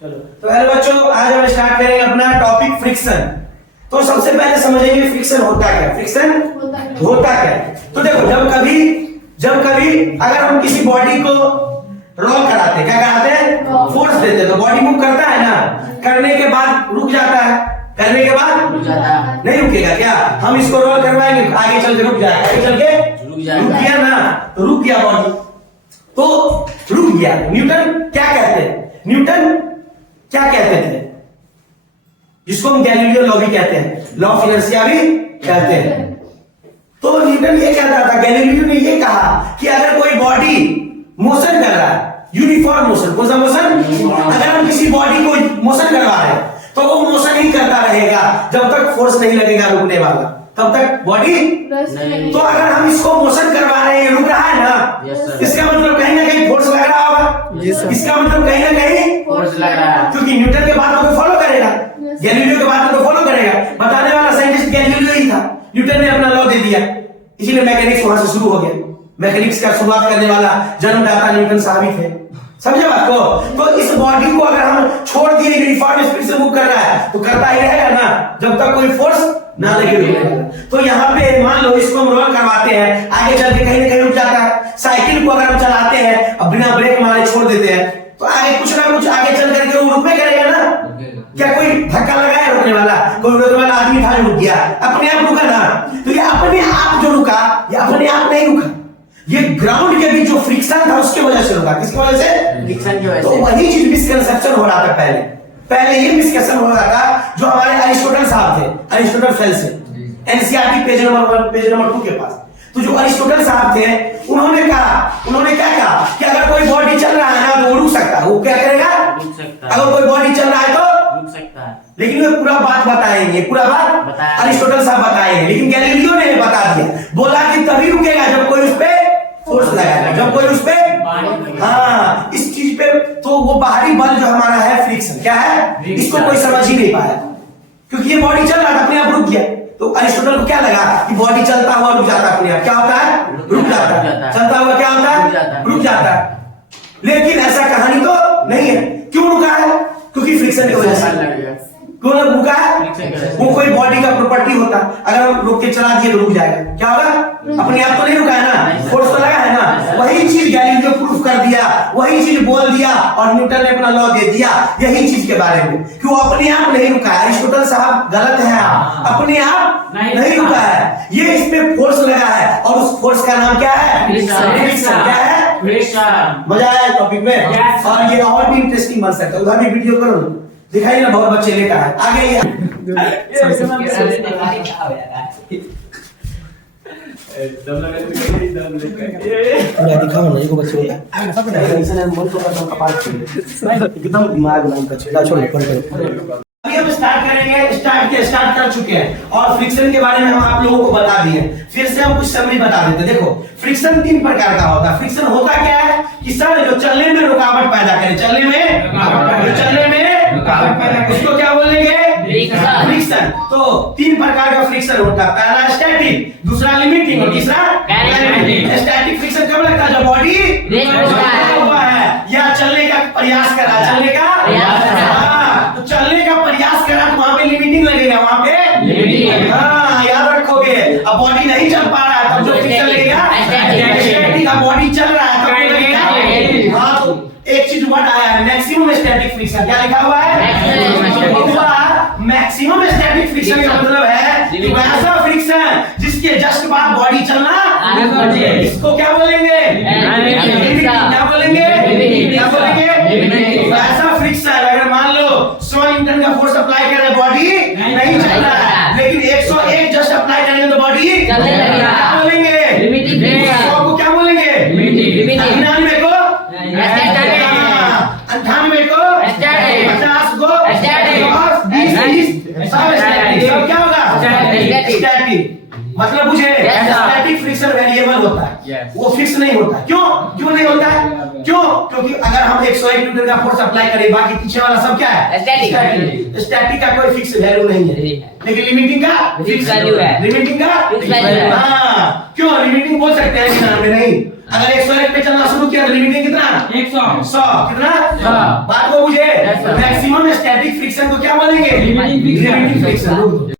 चलो तो हेलो बच्चों, आज हम स्टार्ट करेंगे अपना टॉपिक फ्रिक्शन। तो सबसे पहले समझेंगे फ्रिक्शन होता क्या। फ्रिक्शन होता क्या। तो देखो, जब कभी अगर हम किसी बॉडी को रोल कराते हैं, क्या कराते हैं, फोर्स देते हैं, तो बॉडी मूव करता है ना, करने के बाद रुक जाता है, करने के बाद रुक जाता है। नहीं रुकेगा क्या। हम इसको रोल करवाएंगे, आगे चल के रुक जाएगा, आगे चल के रुक गया ना, तो रुक गया बॉडी, तो रुक गया। न्यूटन क्या कहते हैं, न्यूटन क्या कहते थे, जिसको हम गैलीलियो लॉ भी कहते हैं, लॉ ऑफ इनर्शिया भी कहते हैं। तो न्यूटन ये कहता था, गैलीलियो ने ये कहा कि अगर कोई बॉडी मोशन कर रहा है, यूनिफॉर्म मोशन, कौन सा मोशन, अगर हम किसी बॉडी को मोशन करवा रहे हैं तो वो मोशन ही करता रहेगा जब तक फोर्स नहीं लगेगा रुकने वाला, तब तक बॉडी। तो अगर हम इसको मोशन करवा रहे हैं, रुक रहा है ना, इसका मतलब कहीं ना कहीं फोर्स लग रहा होगा। इसका मतलब कहीं ना कहीं फोर्स लग रहा है, क्योंकि न्यूटन के बात को फॉलो करेगा, गैलीलियो के बात को फॉलो करेगा। बताने वाला साइंटिस्ट गैलीलियो ही था, न्यूटन ने अपना लॉ दे दिया, इसीलिए मैकेनिक्स वहां से शुरू हो गया। मैकेनिक्स का शुरुआत करने वाला जन्मदाता न्यूटन साहब ही थे। समझे बात को। तो इस बॉडी को अगर हम छोड़ दिए, यूनिफॉर्म स्पीड से मूव कर रहा है, तो करता ही रहेगा ना जब तक कोई फोर्स ना लगे। तो यहाँ पे मान लो इसको हम रोल करवाते हैं, आगे चल के कहीं ना कहीं रुक जाता है। साइकिल को अगर हम चलाते हैं अब बिना ब्रेक मारे छोड़ देते हैं, तो आगे कुछ ना कुछ आगे चल करके वो रुकने करेगा ना। क्या कोई धक्का लगा है रोकने वाला, कोई रोकने वाला आदमी था रुक गया, अपने आप रुका ना। तो ये अपने आप जो रुका, ये अपने आप नहीं रुका, ये ग्राउंड के बीच जो फ्रिक्शन था उसकी वजह से रुका। किसकी वजह से, फ्रिक्शन की वजह से। तो वही चीज मिसकंसेप्शन हो रहा था पहले ये मिसकंसेप्शन हो रहा था जो हमारे अरिस्टोटल साहब थे, अरिस्टोटल फेल से NCERT page number 1 page number 2 के पास। तो जो अरिस्टोटल साहब थे उन्होंने क्या कहा कि अगर कोई बॉडी चल रहा है ना तो वो रुक सकता है। वो क्या करेगा, रुक सकता है। अगर कोई बॉडी चल रहा है तो रुक सकता है, लेकिन वे पूरा बात बताएंगे, पूरा बात अरिस्टोटल साहब बताएंगे। लेकिन गैलीलियो ने बता दिया, बोला कि तभी रुकेगा जब कोई उस पे फोर्स लगाएगा, जब कोई उस पे, हाँ, इस चीज पे। तो वो बाहरी बल जो हमारा है फ्रिक्शन, क्या है, इसको कोई समझ ही नहीं पाया, क्योंकि ये बॉडी चल रहा था, अपने आप रुक गया। तो अरिस्टोटल को क्या लगा कि बॉडी चलता हुआ रुक जाता है, अपने आप क्या होता है, रुक जाता है। चलता हुआ क्या होता है, रुक जाता है। लेकिन ऐसा कहानी तो नहीं है। क्यों रुका है, क्योंकि फ्रिक्शन की वजह से। क्यों रुका है, वो कोई बॉडी का प्रॉपर्टी होता, अगर हम रोक के चला दिए तो रुक जाएगा, क्या होगा, अपने आप तो नहीं रुका है ना, फोर्स तो लगा है ना। वही चीज गैलीलियो प्रूफ कर दिया, वही चीज बोल दिया, और न्यूटन ने अपना लॉ दे दिया यही चीज के बारे में कि वो अपने आप नहीं रुका है। अरिस्टोटल साहब गलत है, अपने आप नहीं रुका है, ये इसमें फोर्स लगा है, और उस फोर्स का नाम क्या है, फ्रिक्शन। क्या है, फ्रिक्शन। मजा आया टॉपिक में। और ये और भी इंटरेस्टिंग बन सकता है, उधर भी वीडियो करो, दिखाइए ना, बहुत बच्चे लेकर आए आगे। दिखाओ ना, एगो बच्चे एकदम दिमाग नाम का छेड़ा छोड़ कर। अभी हम स्टार्ट करेंगे, स्टार्ट कर चुके हैं, और फ्रिक्शन के बारे में हम आप लोगों को बता दिए। फिर से हम कुछ समरी बता देते हैं। देखो, फ्रिक्शन 3 प्रकार का होता है। फ्रिक्शन होता क्या है कि सर जो चलने में रुकावट पैदा करे, चलने में रुकावट पैदा करे, उसको क्या बोलेंगे, फ्रिक्शन। तो 3 प्रकार का फ्रिक्शन होता है, पहला स्टैटिक, दूसरा लिमिटिंग और तीसरा काइनेटिक। स्टैटिक फ्रिक्शन कब लगता है, जब बॉडी हुआ है या चलने का प्रयास करा, चलने का तो चलने का प्रयास करा तो वहां पे लिमिटिंग लगेगा, वहां पे लिमिटिंग, हाँ याद रखोगे। अब बॉडी नहीं चल पा रहा है तब जो फ्रिक्शन लगेगा स्टैटिक। अब बॉडी चल रहा है तब लगेगा, हाँ। तो एक चीज वर्ड आया है मैक्सिमम स्टैटिक फ्रिक्शन, क्या लिखा हुआ है, मैक्सिमम स्टैटिक फ्रिक्शन का मतलब है कि वैसा फ्रिक्शन जिसके जस्ट बाद बॉडी चलना, इसको क्या बोलेंगे, क्या बोलेंगे, वैसा फ्रिक्शन। अगर मान लो 100 न्यूटन का फोर्स अप्लाई कर रहे, बॉडी नहीं चल रहा है, लेकिन 101 जस्ट अप्लाई करेंगे तो बॉडी चलने लगेगा, क्या बोलेंगे, 100 को क्या बोलेंगे, 99 को, 98 को, 50 को, 20 सब क्या होगा, स्टैटिक। मतलब मुझे स्टैटिक फ्रिक्शन वेरिएबल होता है, वो फिक्स नहीं होता। क्यों नहीं होता है, क्योंकि अगर हम 101 न्यूटन का फोर्स अप्लाई करें, बाकी पीछे वाला सब क्या है, स्टैटिक का कोई फिक्स वैल्यू नहीं है, लेकिन लिमिटिंग का फिक्स वैल्यू है, लिमिटिंग का फिक्स वैल्यू है। हां, क्यों लिमिटिंग बोल सकते हैं कि नहीं, अगर 101 पे चलना शुरू किया तो लिमिटिंग कितना 100 कितना बात को बुझे। मैक्सिमम स्टैटिक फ्रिक्शन को क्या बोलेंगे लिमिटिंग फ्रिक्शन।